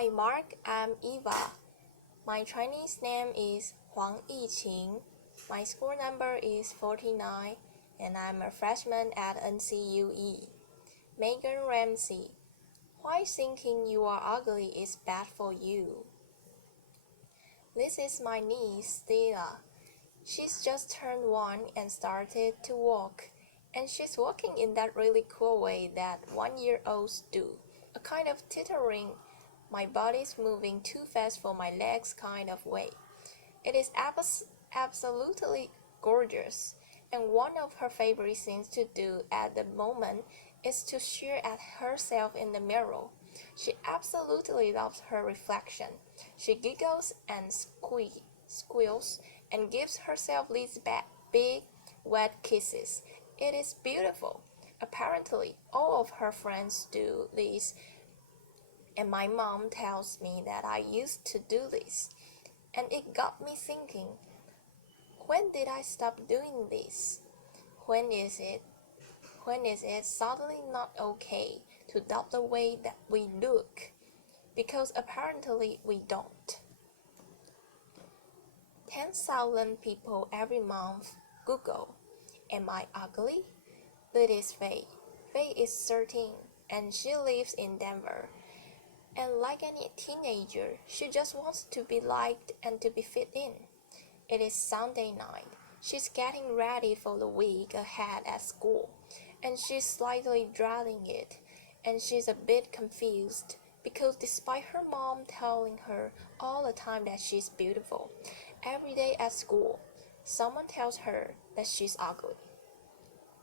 Hi Mark, I'm Eva. My Chinese name is Huang Yiqing. My score number is 49 and I'm a freshman at NCUE. Meaghan Ramsey. Why thinking you are ugly is bad for you? This is my niece, Stella. She's just turned 1 and started to walk. And she's walking in that really cool way that 1-year-olds do. A kind of tittering, my body's moving too fast for my legs kind of way. It is absolutely gorgeous. And one of her favorite things to do at the moment is to stare at herself in the mirror. She absolutely loves her reflection. She giggles and squeals and gives herself these big, wet kisses. It is beautiful. Apparently, all of her friends do this, and my mom tells me that I used to do this. And it got me thinking, when did I stop doing this? When is it suddenly not okay to doubt the way that we look? Because apparently we don't. 10,000 people every month Google, am I ugly? That is Faye. Faye is 13 and she lives in Denver. And like any teenager, she just wants to be liked and to be fit in. It is Sunday night. She's getting ready for the week ahead at school, and she's slightly dreading it, and she's a bit confused because despite her mom telling her all the time that she's beautiful, every day at school, someone tells her that she's ugly.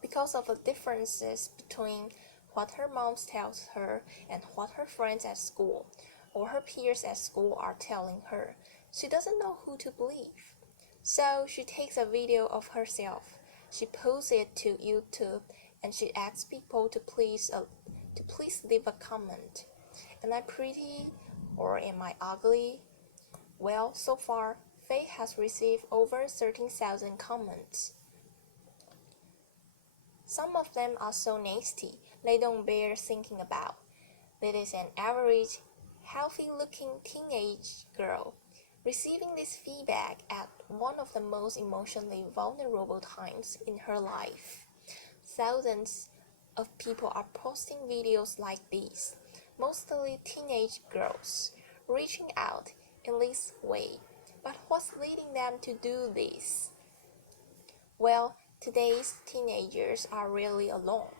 Because of the differences between what her mom tells her and what her friends at school or her peers at school are telling her, she doesn't know who to believe. So she takes a video of herself, she posts it to YouTube, and she asks people to please leave a comment. Am I pretty or am I ugly? Well, so far, Faye has received over 13,000 comments. Some of them are so nasty, they don't bear thinking about. That is an average, healthy-looking teenage girl receiving this feedback at one of the most emotionally vulnerable times in her life. Thousands of people are posting videos like these, mostly teenage girls, reaching out in this way. But what's leading them to do this? Well, today's teenagers are really alone.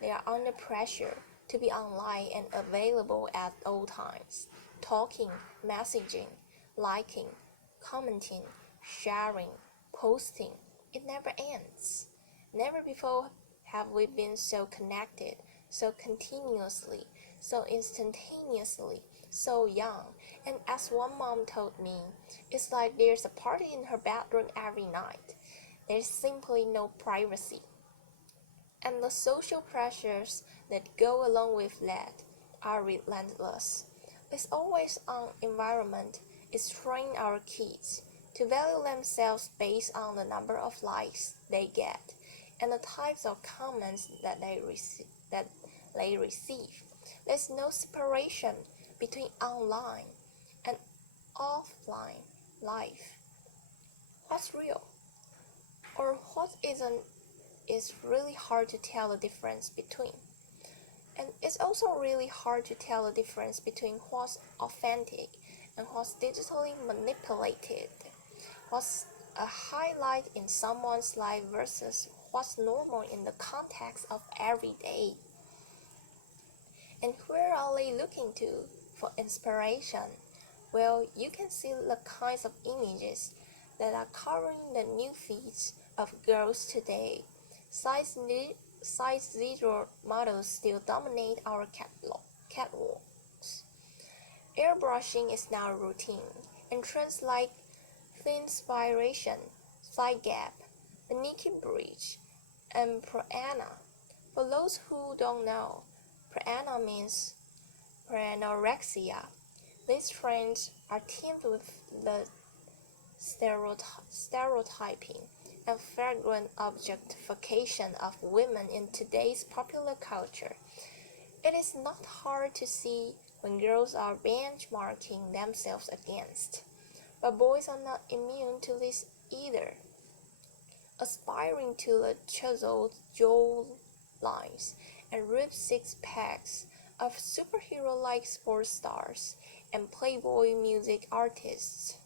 They are under pressure to be online and available at all times, talking, messaging, liking, commenting, sharing, posting. It never ends. Never before have we been so connected, so continuously, so instantaneously, so young. And as one mom told me, it's like there's a party in her bedroom every night. There's simply no privacy. And the social pressures that go along with that are relentless. This always-on environment is training our kids to value themselves based on the number of likes they get and the types of comments that they receive. There's no separation between online and offline life. What's real or what isn't is really hard to tell the difference between. And it's also really hard to tell the difference between what's authentic and what's digitally manipulated. What's a highlight in someone's life versus what's normal in the context of every day. And where are they looking to for inspiration? Well, you can see the kinds of images that are covering the new feeds of girls today. Size 0 models still dominate our catwalks. Airbrushing is now routine, and trends like Thinspiration, Thigh Gap, the Nikki Bridge, and Prana. For those who don't know, Prana means pranorexia. These trends are teamed with the stereotyping and flagrant objectification of women in today's popular culture. It is not hard to see when girls are benchmarking themselves against, but boys are not immune to this either. Aspiring to the chiseled jaw lines and ripped six-packs of superhero-like sports stars and Playboy music artists.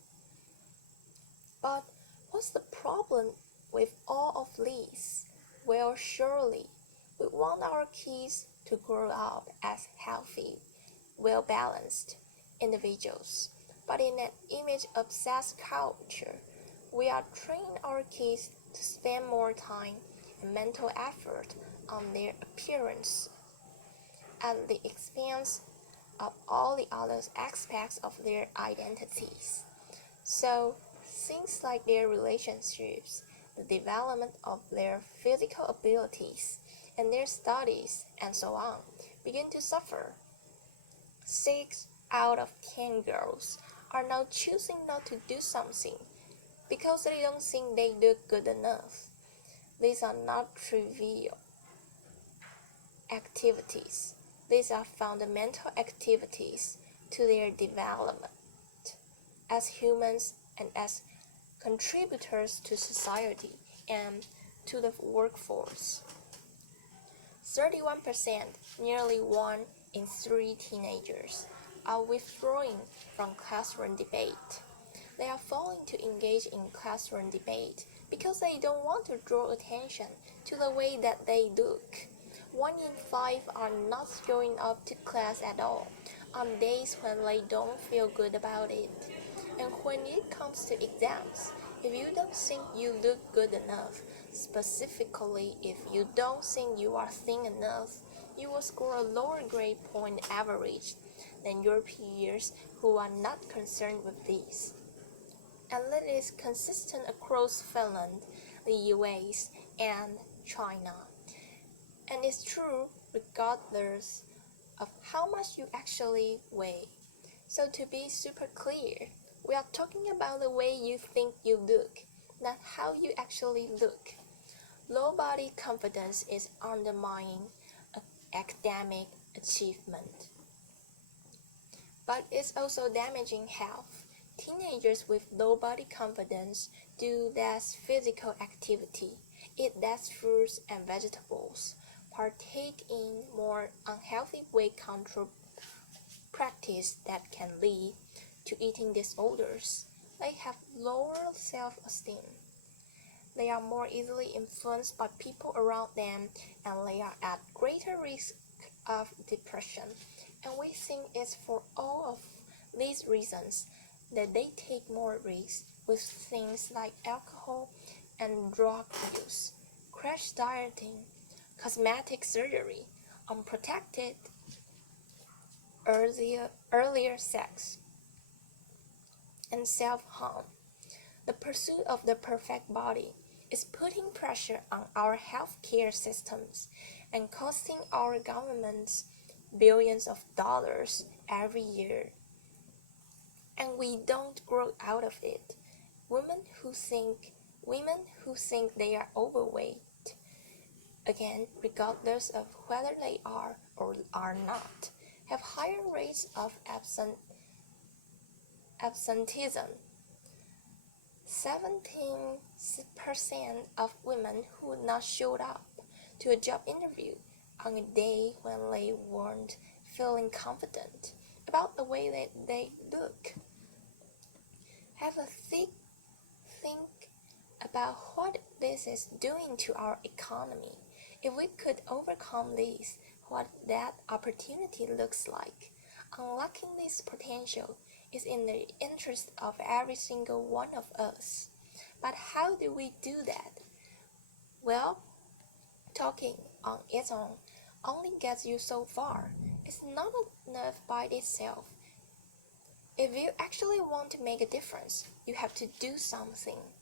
But what's the problem with all of these? Well, surely we want our kids to grow up as healthy, well-balanced individuals. But in an image-obsessed culture, we are training our kids to spend more time and mental effort on their appearance at the expense of all the other aspects of their identities. So, things like their relationships, the development of their physical abilities, and their studies, and so on, begin to suffer. 6 out of 10 girls are now choosing not to do something because they don't think they look good enough. These are not trivial activities. These are fundamental activities to their development as humans and as contributors to society and to the workforce. 31%, nearly 1 in 3 teenagers, are withdrawing from classroom debate. They are failing to engage in classroom debate because they don't want to draw attention to the way that they look. 1 in 5 are not showing up to class at all on days when they don't feel good about it. And when it comes to exams, if you don't think you look good enough, specifically if you don't think you are thin enough, you will score a lower grade point average than your peers who are not concerned with this. And that is consistent across Finland, the US, and China. And it's true regardless of how much you actually weigh. So to be super clear, we are talking about the way you think you look, not how you actually look. Low body confidence is undermining academic achievement, but it's also damaging health. Teenagers with low body confidence do less physical activity, eat less fruits and vegetables, partake in more unhealthy weight control practice that can lead to eating disorders. They have lower self-esteem. They are more easily influenced by people around them, and they are at greater risk of depression. And we think it's for all of these reasons that they take more risks with things like alcohol and drug use, crash dieting, cosmetic surgery, unprotected earlier sex, and self-harm. The pursuit of the perfect body is putting pressure on our healthcare systems and costing our governments billions of dollars every year. And we don't grow out of it. Women who think they are overweight, again, regardless of whether they are or are not, have higher rates of absenteeism. 17% of women who not showed up to a job interview on a day when they weren't feeling confident about the way that they look. Have a think about what this is doing to our economy. If we could overcome this, what that opportunity looks like. Unlocking this potential is in the interest of every single one of us. But how do we do that? Well, talking on its own only gets you so far. It's not enough by itself. If you actually want to make a difference, you have to do something.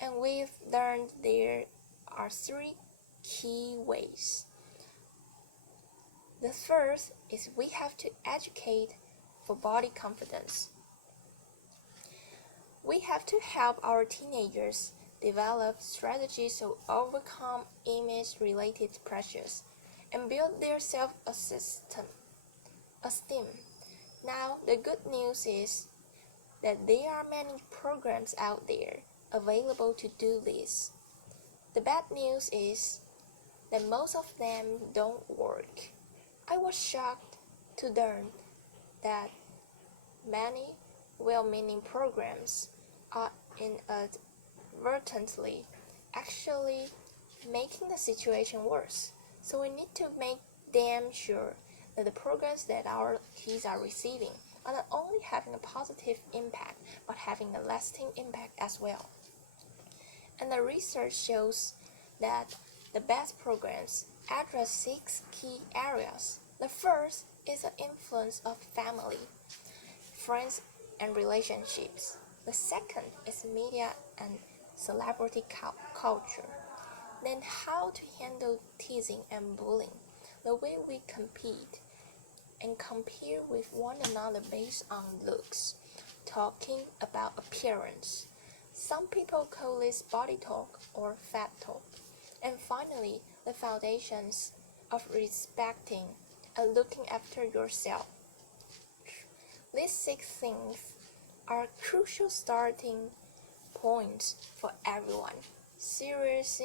And we've learned there are 3 key ways. The first is we have to educate for body confidence. We have to help our teenagers develop strategies to overcome image-related pressures and build their self-esteem. Now, the good news is that there are many programs out there available to do this. The bad news is that most of them don't work. I was shocked to learn that many well-meaning programs are inadvertently actually making the situation worse. So we need to make damn sure that the programs that our kids are receiving are not only having a positive impact, but having a lasting impact as well. And the research shows that the best programs address 6 key areas. The first is the influence of family, friends, and relationships. The second is media and celebrity culture. Then how to handle teasing and bullying, the way we compete and compare with one another based on looks, talking about appearance. Some people call this body talk or fat talk. And finally, the foundations of respecting and looking after yourself. These 6 things are crucial starting points for everyone serious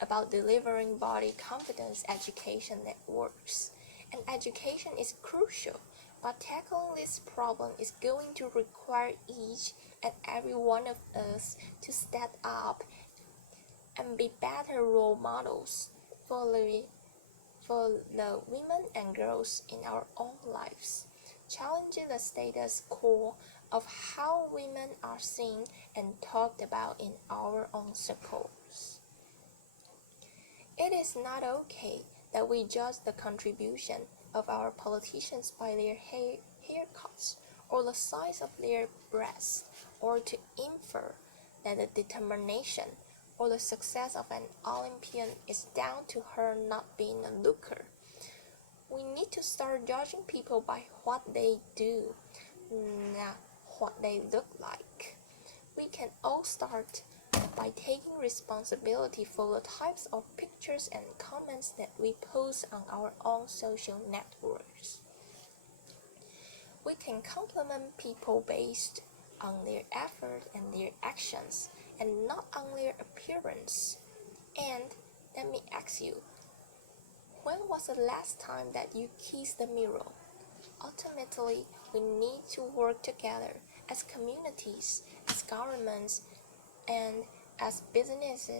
about delivering body confidence education that works. And education is crucial, but tackling this problem is going to require each and every one of us to step up and be better role models for the women and girls in our own lives, challenging the status quo of how women are seen and talked about in our own circles. It is not okay that we judge the contribution of our politicians by their haircuts or the size of their breasts, or to infer that the determination or the success of an Olympian is down to her not being a looker. We need to start judging people by what they do, not what they look like. We can all start by taking responsibility for the types of pictures and comments that we post on our own social networks. We can compliment people based on their effort and their actions, and not on their appearance. And let me ask you, when was the last time that you kissed the mirror? Ultimately, we need to work together as communities, as governments, and as business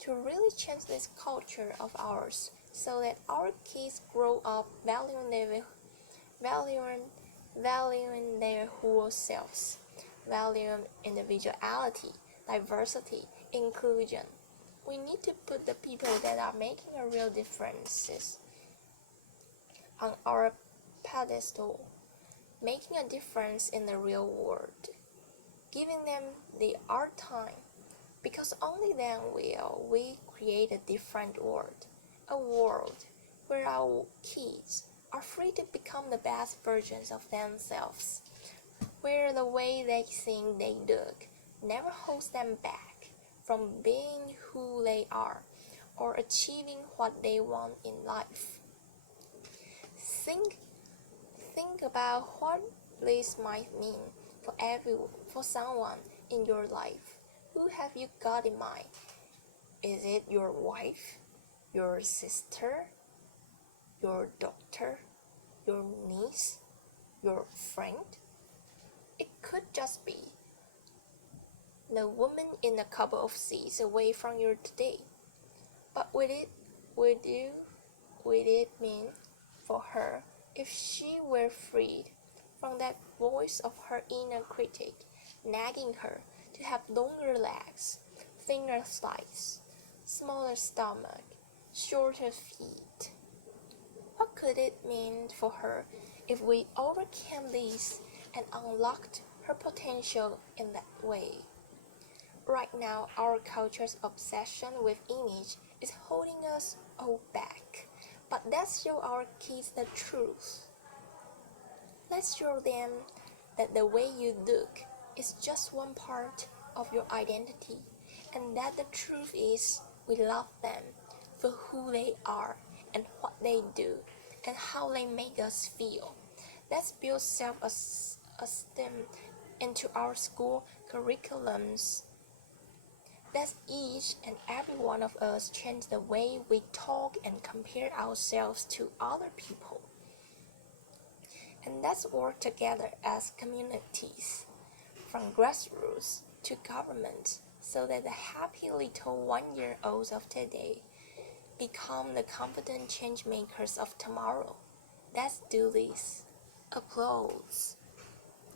to really change this culture of ours so that our kids grow up valuing their whole selves, valuing individuality, diversity, inclusion. We need to put the people that are making a real difference on our pedestal, making a difference in the real world, giving them the art time, because only then will we create a different world, a world where our kids are free to become the best versions of themselves, where the way they think they look never holds them back from being who they are or achieving what they want in life. Think about what this might mean for someone in your life. Who have you got in mind? Is it your wife, your sister, your daughter, your niece, your friend? It could just be the woman in a couple of seats away from you today. But would it mean for her if she were freed from that voice of her inner critic, nagging her to have longer legs, thinner thighs, smaller stomach, shorter feet? What could it mean for her if we overcame these and unlocked her potential in that way? Right now, our culture's obsession with image is holding us all back. But let's show our kids the truth. Let's show them that the way you look is just one part of your identity, and that the truth is we love them, for who they are and what they do and how they make us feel. Let's build self-esteem into our school curriculums. Let each and every one of us change the way we talk and compare ourselves to other people. And let's work together as communities, from grassroots to government, so that the happy little 1-year-olds of today become the confident change makers of tomorrow. Let's do this. Applause.